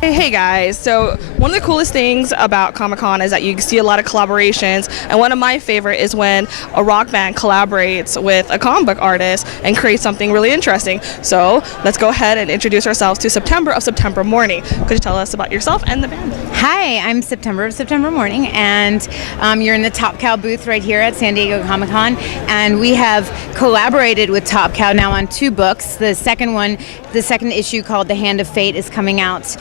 Hey guys, so one of the coolest things about Comic-Con is that you see a lot of collaborations, and one of my favorite is when a rock band collaborates with a comic book artist and creates something really interesting. So let's go ahead and introduce ourselves to September of September Mourning. Could you tell us about yourself and the band? Hi, I'm September of September Mourning, and you're in the Top Cow booth right here at San Diego Comic-Con, and we have collaborated with Top Cow now on 2 books. The second issue called The Hand of Fate is coming out,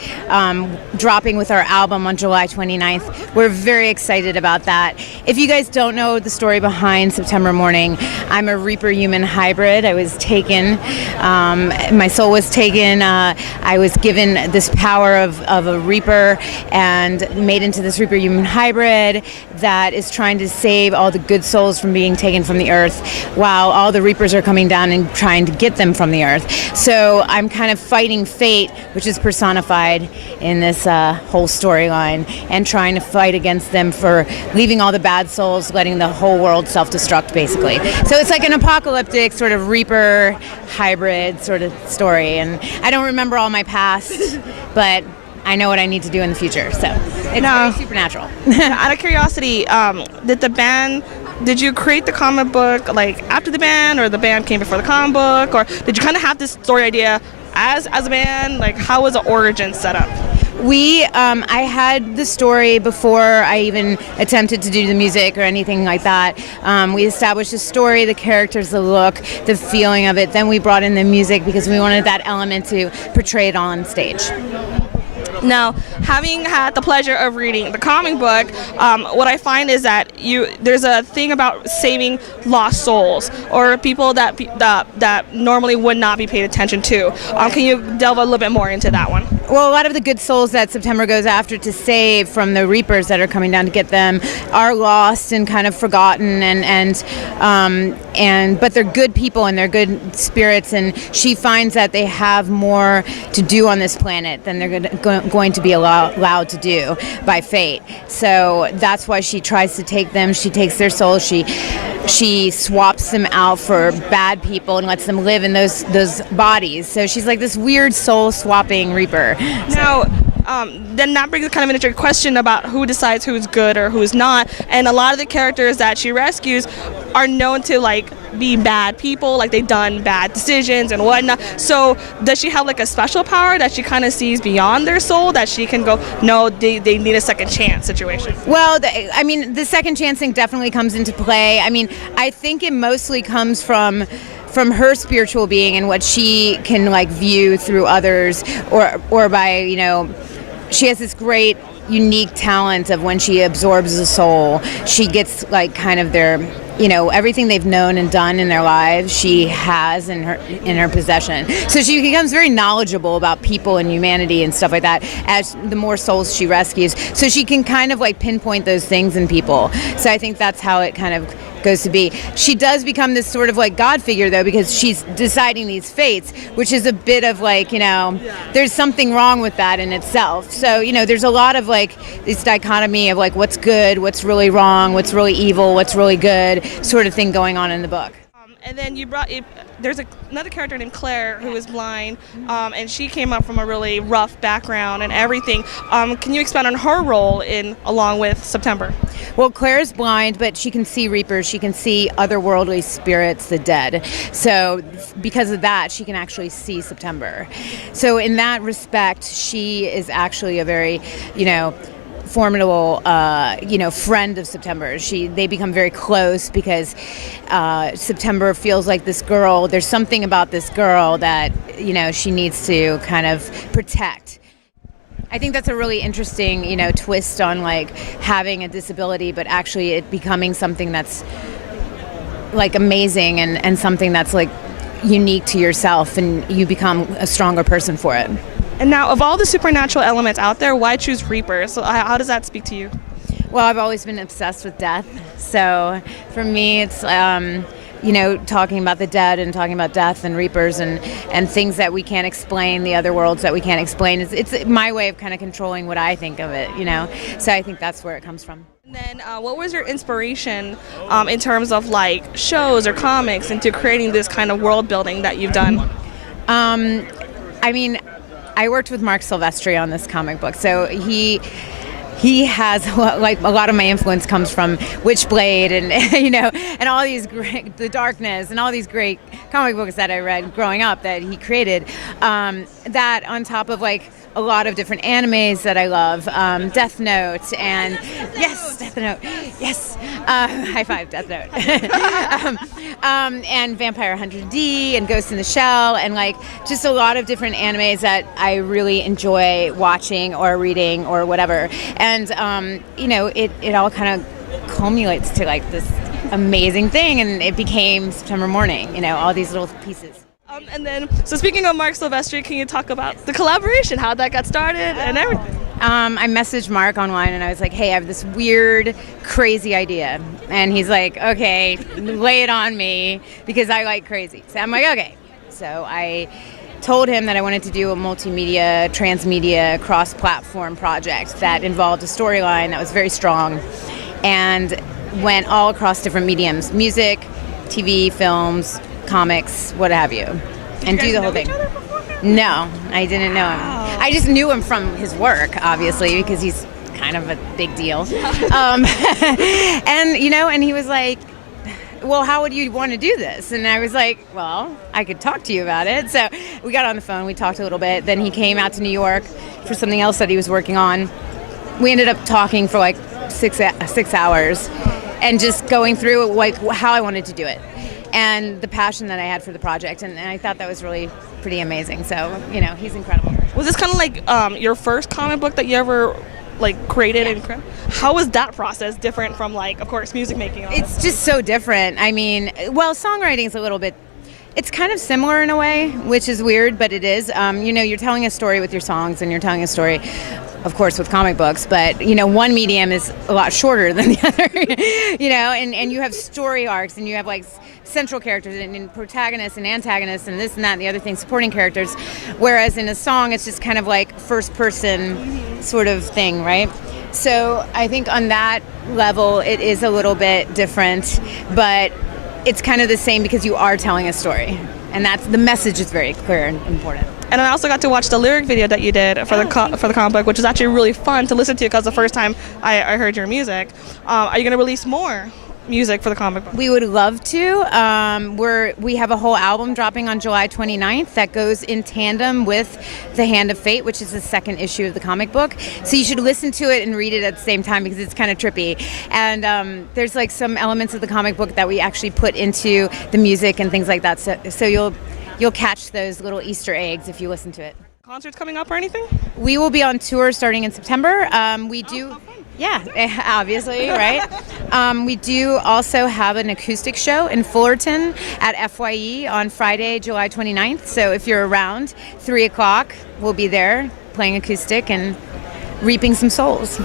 dropping with our album on July 29th. We're very excited about that. If you guys don't know the story behind September Mourning, I'm a Reaper-human hybrid. I was taken, my soul was taken. I was given this power of a Reaper and made into this Reaper-human hybrid that is trying to save all the good souls from being taken from the earth, while all the Reapers are coming down and trying to get them from the earth. So I'm kind of fighting fate, which is personified in this whole storyline, and trying to fight against them for leaving all the bad souls, letting the whole world self-destruct, basically. So it's like an apocalyptic sort of Reaper hybrid sort of story, and I don't remember all my past, but I know what I need to do in the future, so it's very supernatural. Out of curiosity, did you create the comic book like after the band, or the band came before the comic book, or did you kind of have this story idea as a band? Like, how was the origin set up? I had the story before I even attempted to do the music or anything like that. We established the story, the characters, the look, the feeling of it. Then we brought in the music because we wanted that element to portray it on stage. Now, having had the pleasure of reading the comic book, what I find is that there's a thing about saving lost souls, or people that normally would not be paid attention to. Can you delve a little bit more into that one? Well, a lot of the good souls that September goes after to save from the Reapers that are coming down to get them are lost and kind of forgotten, but they're good people and they're good spirits, and she finds that they have more to do on this planet than they're going to be allowed to do by fate. So that's why she tries to take them. She takes their souls. She swaps them out for bad people and lets them live in those bodies. So she's like this weird soul swapping Reaper. Now, then that brings kind of an interesting question about who decides who's good or who's not. And a lot of the characters that she rescues are known to be bad people, like they've done bad decisions and whatnot. So does she have like a special power that she kind of sees beyond their soul, that she can go, no, they need a second chance situation? Well, the second chance thing definitely comes into play. I think it mostly comes from her spiritual being and what she can view through others, or by, she has this great unique talent of when she absorbs a soul, she gets kind of their, everything they've known and done in their lives, she has in her possession. So she becomes very knowledgeable about people and humanity and stuff like that as the more souls she rescues. So she can kind of pinpoint those things in people. So I think that's how it kind of goes to be. She does become this sort of God figure, though, because she's deciding these fates, which is a bit of there's something wrong with that in itself. So there's a lot of this dichotomy of what's good, what's really wrong, what's really evil, what's really good, sort of thing going on in the book. And then there's another character named Claire who is blind, and she came up from a really rough background and everything. Can you expand on her role along with September? Well, Claire is blind, but she can see Reapers. She can see otherworldly spirits, the dead. So because of that, she can actually see September. So in that respect, she is actually a very, formidable, friend of September. They become very close because September feels like this girl. There's something about this girl that she needs to kind of protect. I think that's a really interesting, twist on having a disability, but actually it becoming something that's amazing and something that's unique to yourself, and you become a stronger person for it. And now, of all the supernatural elements out there, why choose Reaper? So how does that speak to you? Well, I've always been obsessed with death. So for me, it's, talking about the dead and talking about death and Reapers and things that we can't explain, the other worlds that we can't explain. It's my way of kind of controlling what I think of it, So I think that's where it comes from. And then what was your inspiration in terms of shows or comics into creating this kind of world building that you've done? I worked with Marc Silvestri on this comic book, so he has, like, a lot of my influence comes from Witchblade and and all these great, The Darkness, and all these great comic books that I read growing up that he created. That on top of like a lot of different animes that I love, Death Note, and yes, Death Note, yes, high five, Death Note, and Vampire Hunter D and Ghost in the Shell, and like just a lot of different animes that I really enjoy watching or reading or whatever. And it all kind of culminates to like this amazing thing, and it became September Mourning. All these little pieces. And then, so speaking of Marc Silvestri, can you talk about the collaboration, how that got started and everything? I messaged Marc online and I was like, hey, I have this weird, crazy idea. And he's like, okay, lay it on me, because I like crazy. So I'm like, okay. So I told him that I wanted to do a multimedia, transmedia, cross-platform project that involved a storyline that was very strong and went all across different mediums: music, TV, films, comics, what have you, and do the whole thing. No, I didn't know him. I just knew him from his work, obviously, because he's kind of a big deal. And he was like, well, how would you want to do this? And I was like, well, I could talk to you about it. So we got on the phone, we talked a little bit. Then he came out to New York for something else that he was working on. We ended up talking for like 6 hours and just going through like how I wanted to do it and the passion that I had for the project. And I thought that was really pretty amazing. So, he's incredible. Was this kind of like your first comic book that you ever like created? Yeah. And how was that process different from, like, of course, music making? It's just so different. I mean, well, songwriting is a little bit, it's kind of similar in a way, which is weird, but it is. You're telling a story with your songs, and you're telling a story, of course, with comic books, but one medium is a lot shorter than the other, and you have story arcs, and you have like central characters and protagonists and antagonists and this and that and the other thing, supporting characters, whereas in a song it's just kind of like first person sort of thing, right? So I think on that level it is a little bit different, but it's kind of the same because you are telling a story, and that's the message is very clear and important. And I also got to watch the lyric video that you did for the comic book, which is actually really fun to listen to, because the first time I heard your music. Are you going to release more music for the comic book? We would love to. We have a whole album dropping on July 29th that goes in tandem with The Hand of Fate, which is the second issue of the comic book. So you should listen to it and read it at the same time, because it's kind of trippy. And there's like some elements of the comic book that we actually put into the music and things like that. So you'll catch those little Easter eggs if you listen to it. Concerts coming up or anything? We will be on tour starting in September. We do. Yeah, obviously, right? We do also have an acoustic show in Fullerton at FYE on Friday, July 29th. So if you're around, 3 o'clock, we'll be there playing acoustic and reaping some souls.